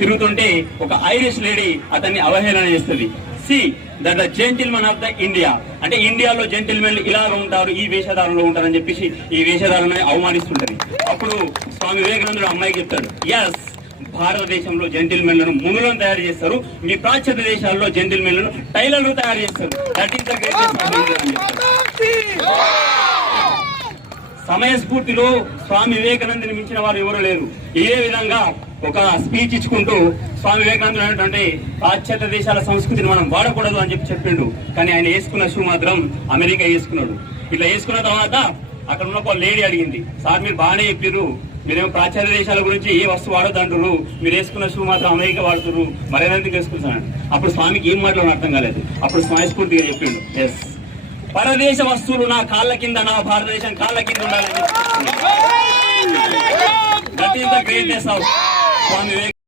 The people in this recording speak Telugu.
తిరుగుతుంటే ఒక ఐరిష్ లేడీ అతన్ని అవహేళన చేస్తుంది. See that the gentlemen of the India, అంటే ఇండియాలో జెంటిల్మెన్ ఇలాగ ఉంటారు, ఈ వేషధారంలో ఉంటారని చెప్పేసి ఈ వేషధారణని అవమానిస్తుంటది. అప్పుడు స్వామి వివేకానందుడు అమ్మాయికి చెప్తాడు, ఎస్, భారతదేశంలో జెంటిల్మెన్లను మునులను తయారు చేస్తారు, మీ ప్రాచ్యత దేశాల్లో జెంటిల్మెన్లను టైలర్లు తయారు చేస్తారు. That is the greatest. సమయస్ఫూర్తిలో స్వామి వివేకానందుని మించిన వారు ఎవరు లేరు. ఇదే విధంగా ఒక స్పీచ్ ఇచ్చుకుంటూ స్వామి వివేకానందుడు అనేటువంటి పాశ్చాత్య దేశాల సంస్కృతిని మనం వాడకూడదు అని చెప్పిండు. కానీ ఆయన వేసుకున్న షూ మాత్రం అమెరికా వేసుకున్నాడు. ఇట్లా వేసుకున్న తర్వాత అక్కడ ఉన్న ఒక లేడీ అడిగింది, సార్ మీరు బాగానే చెప్పారు, మీరేమో పాశ్చాత్య దేశాల గురించి ఏ వస్తువు వాడద్దు అంటారు, మీరు వేసుకున్న షూ మాత్రం అమెరికా వాడుతున్నారు, మరేందుకు వేసుకుంటున్నాడు. అప్పుడు స్వామికి ఏం మాటలో అర్థం కాలేదు. అప్పుడు స్వయస్ఫూర్తిగా చెప్పిండు, ఎస్, పరదేశ వస్తువులు నా కాళ్ళ కింద, నా భారతదేశం కాళ్ళ కింద ఉండాలని. That is the greatness of Swami Vivekananda.